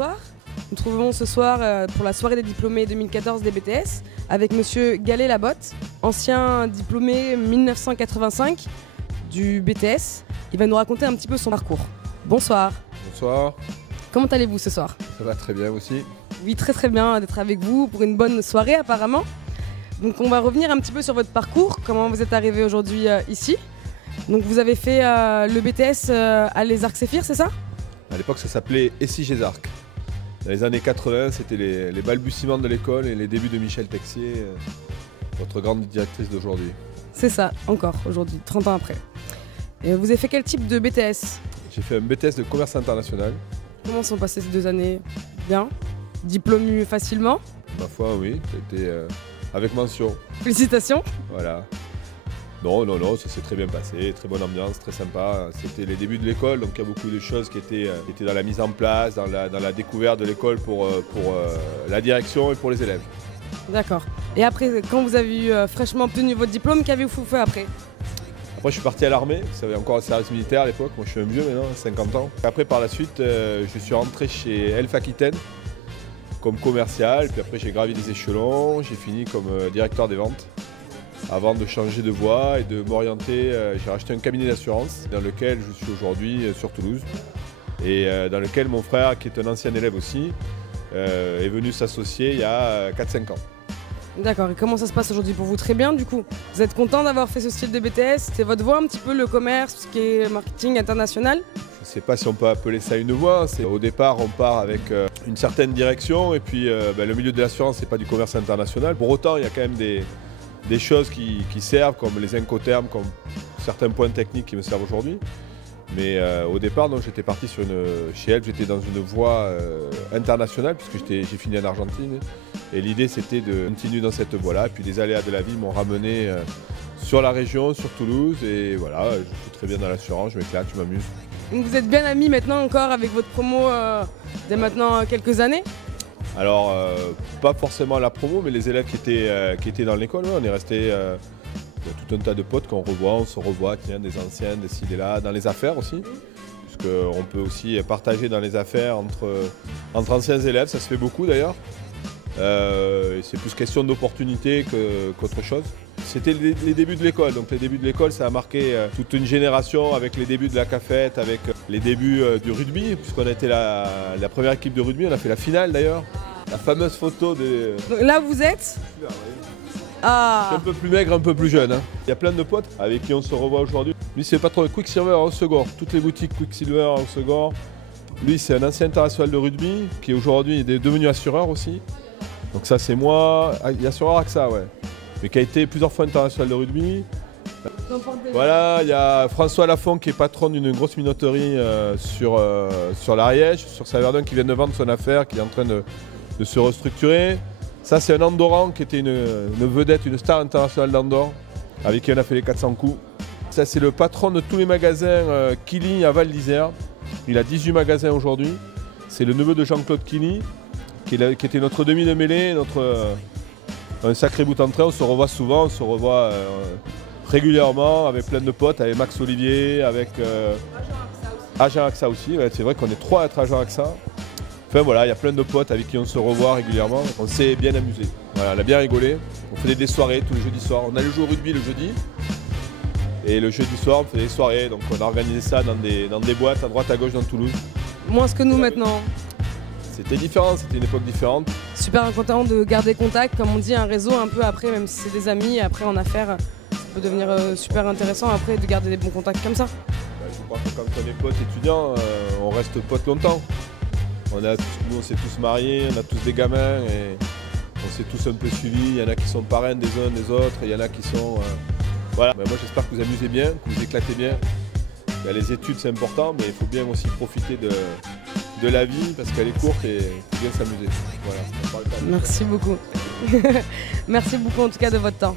bonsoir. Nous nous trouvons ce soir pour la soirée des diplômés 2014 des BTS avec Monsieur Gallet-Labotte, ancien diplômé 1985 du BTS. Il va nous raconter un petit peu son parcours. Bonsoir. Bonsoir. Comment allez-vous ce soir? Ça va très bien aussi. Oui, très bien d'être avec vous pour une bonne soirée apparemment. Donc on va revenir un petit peu sur votre parcours, comment vous êtes arrivé aujourd'hui ici. Donc vous avez fait le BTS à Les Arcs-Séphir, c'est ça? À l'époque ça s'appelait Essy-Gézarc. Dans les années 80, c'était les balbutiements de l'école et les débuts de Michel Texier, votre grande directrice d'aujourd'hui. C'est ça, encore aujourd'hui, 30 ans après. Et vous avez fait quel type de BTS? J'ai fait un BTS de commerce international. Comment sont passées ces 2 années? Bien? Diplômé facilement? Ma foi, oui, c'était avec mention. Félicitations! Voilà. Non, ça s'est très bien passé, très bonne ambiance, très sympa. C'était les débuts de l'école, donc il y a beaucoup de choses qui étaient dans la mise en place, dans la découverte de l'école pour la direction et pour les élèves. D'accord. Et après, quand vous avez eu fraîchement obtenu votre diplôme, qu'avez-vous fait après? Après, je suis parti à l'armée, ça avait encore un service militaire à l'époque. Moi, je suis un vieux maintenant, 50 ans. Après, par la suite, je suis rentré chez Elf Aquitaine comme commercial. Puis après, j'ai gravi des échelons. J'ai fini comme directeur des ventes avant de changer de voie et de m'orienter. J'ai racheté un cabinet d'assurance dans lequel je suis aujourd'hui sur Toulouse et dans lequel mon frère, qui est un ancien élève aussi, est venu s'associer il y a 4-5 ans. D'accord, et comment ça se passe aujourd'hui pour vous? Très bien du coup. Vous êtes content d'avoir fait ce style de BTS? C'était votre voie un petit peu, le commerce, tout ce qui est marketing international? Je ne sais pas si on peut appeler ça une voie. Au départ, on part avec une certaine direction et puis le milieu de l'assurance, c'est pas du commerce international. Pour autant, il y a quand même des choses qui servent, comme les incoterms, comme certains points techniques qui me servent aujourd'hui. Mais au départ, j'étais parti chez Elf, j'étais dans une voie internationale puisque j'ai fini en Argentine. Et l'idée, c'était de continuer dans cette voie-là. Puis les aléas de la vie m'ont ramené sur la région, sur Toulouse. Et voilà, je suis très bien dans l'assurance, je m'éclate, je m'amuse. Donc vous êtes bien amis maintenant encore avec votre promo dès maintenant quelques années? Alors, pas forcément la promo, mais les élèves qui étaient dans l'école, on est restés... Il y a tout un tas de potes qu'on revoit, on se revoit, tiens, des anciens, des ci, des là, dans les affaires aussi. Puisqu'on peut aussi partager dans les affaires entre anciens élèves, ça se fait beaucoup d'ailleurs. C'est plus question d'opportunité qu'autre chose. C'était les débuts de l'école, donc les débuts de l'école ça a marqué toute une génération avec les débuts de la cafette, avec les débuts du rugby, puisqu'on a été la première équipe de rugby, on a fait la finale d'ailleurs. La fameuse photo de... Donc là vous êtes? Ah. Je suis un peu plus maigre, un peu plus jeune. Hein. Il y a plein de potes avec qui on se revoit aujourd'hui. Lui, c'est le patron de Quicksilver à Hossegor. Toutes les boutiques Quicksilver à Hossegor. Lui, c'est un ancien international de rugby qui aujourd'hui est devenu assureur aussi. Donc ça, c'est moi. Il y a assureur AXA, ouais. Mais qui a été plusieurs fois international de rugby. Voilà, il y a François Lafont qui est patron d'une grosse minoterie sur l'Ariège, sur Saverdun, qui vient de vendre son affaire, qui est en train de se restructurer. Ça, c'est un Andorran qui était une vedette, une star internationale d'Andorre, avec qui on a fait les 400 coups. Ça, c'est le patron de tous les magasins Kili à Val d'Isère. Il a 18 magasins aujourd'hui. C'est le neveu de Jean-Claude Kili, qui était notre demi de mêlée, un sacré bout en train. On se revoit souvent, on se revoit régulièrement avec plein de potes, avec Max Olivier, avec Agent AXA aussi. Ouais, c'est vrai qu'on est 3 à être Agent AXA. Enfin voilà, il y a plein de potes avec qui on se revoit régulièrement. On s'est bien amusé. Voilà, on a bien rigolé. On faisait des soirées tous les jeudis soirs. On allait jouer au rugby le jeudi. Et le jeudi soir, on faisait des soirées. Donc on a organisé ça dans des boîtes à droite à gauche dans Toulouse. Moins que nous maintenant. C'était différent, c'était une époque différente. Super content de garder contact, comme on dit, un réseau un peu après, même si c'est des amis, après en affaires, ça peut devenir super intéressant après de garder des bons contacts comme ça. Je crois que quand on est potes étudiants, on reste potes longtemps. Nous on s'est tous mariés, on a tous des gamins et on s'est tous un peu suivis. Il y en a qui sont parrains des uns des autres, il y en a qui sont... Voilà, moi j'espère que vous amusez bien, que vous éclatez bien. Les études c'est important, mais il faut bien aussi profiter de la vie parce qu'elle est courte et il faut bien s'amuser. Voilà, merci beaucoup. Merci beaucoup en tout cas de votre temps.